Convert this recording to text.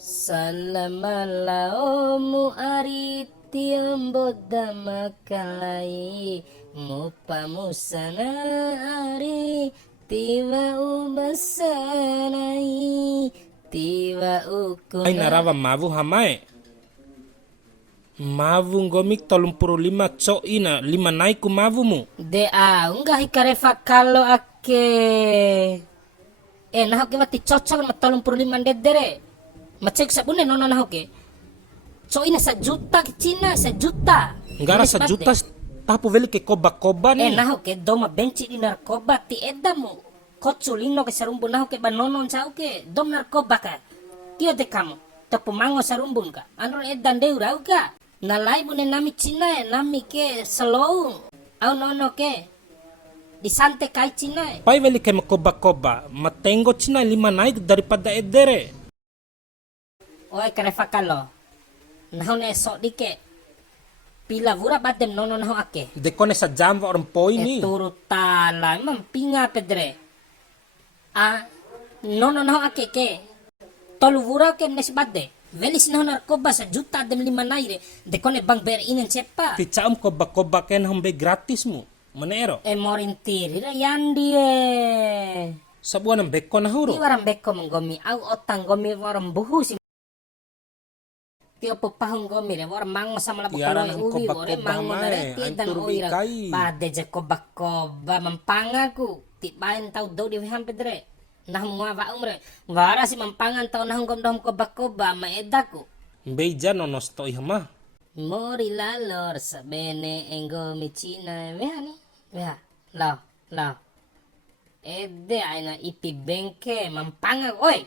Salamalao ari tiamboda makalai mupamusana ari tiwa ubasanai tiwa ukuna. Ay narawa mavu hamae. Mavu ngomik 35 co ina 5 naik ku mavumu. De unggah ikarefa kalau ake nah oke mati cocok ma 35 dedere. Macek sabune nona nah oke. So ina 1 juta ke Cina 1 juta. Ngara 1 juta tapu veli ke koba-koba nih. Nah oke doma benci di narkoba ti edamu. Koculino ke sarumbu nah oke banonon sa oke dom narkoba ka. Tio de kamu. Tapu mango sarumbun ka. Anu edan deura ka. Nalai bune nami Cina nami ke slow. Au nono ke. Di sante kai Cina. Pai veli ke koba-koba. Matengo Cina 5 naik daripada edere. Oi karefa kalo. Naho ne esok dike. Pila vura badem nono naho ake. Dekone sa jamba orang poi ni. Turu tala emang pinga pedre. Nono naho ake ke. Tolu vura ke nes badde. Velis naho narkoba 1 juta dem 5 naire. Dekone bang ber inen cepa. Ticaum koba-koba ken hombe gratis mu. Menero. Morintiri ra yandi Sabuan ang beko na huro. Di waram beko menggomi au otang gomi waram buhu si. Tio pahung gomi re waram mango sama labu Yaran kaloi ang uwi wore koba-koba mango na mae, reti ang dan turbi oira. kai. Pade je koba-koba mampangaku. Tibain tau do di hampe dre. Nah mua va umre. Wara si mampangan tau nah gom dom koba-koba maedaku. Beja nonos to ihma. Mori lalor sabene enggomi Cina meha ni. Meha. Lao. Ede aina ipi bengke mampanga. Oi.